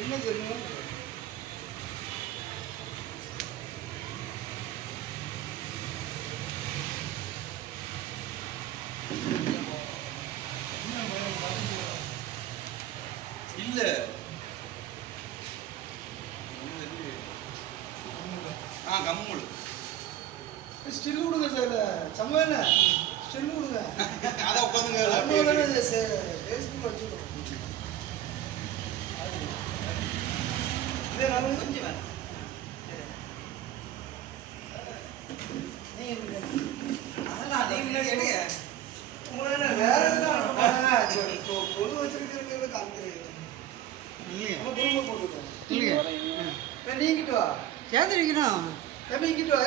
என்ன தெரியும் இல்ல கம்முடு ஸ்டில் கொடுங்க சார் சமையல ஸ்டில் கொடுங்க அதை உட்காந்துங்க ஃபேஸ்புக் வச்சுக்கணும் இதே நான் கொஞ்சம் வேணும் அதெல்லாம் அதே முன்னாடி எடுங்க உங்களை வேற எதுவும் பொது வச்சிருக்கிறது காமிக்கிறீங்க குடும்பம் போட்டுருக்கோம் நீங்கிட்டு வா சேர்ந்துருக்கணும் நீங்கிட்டு வா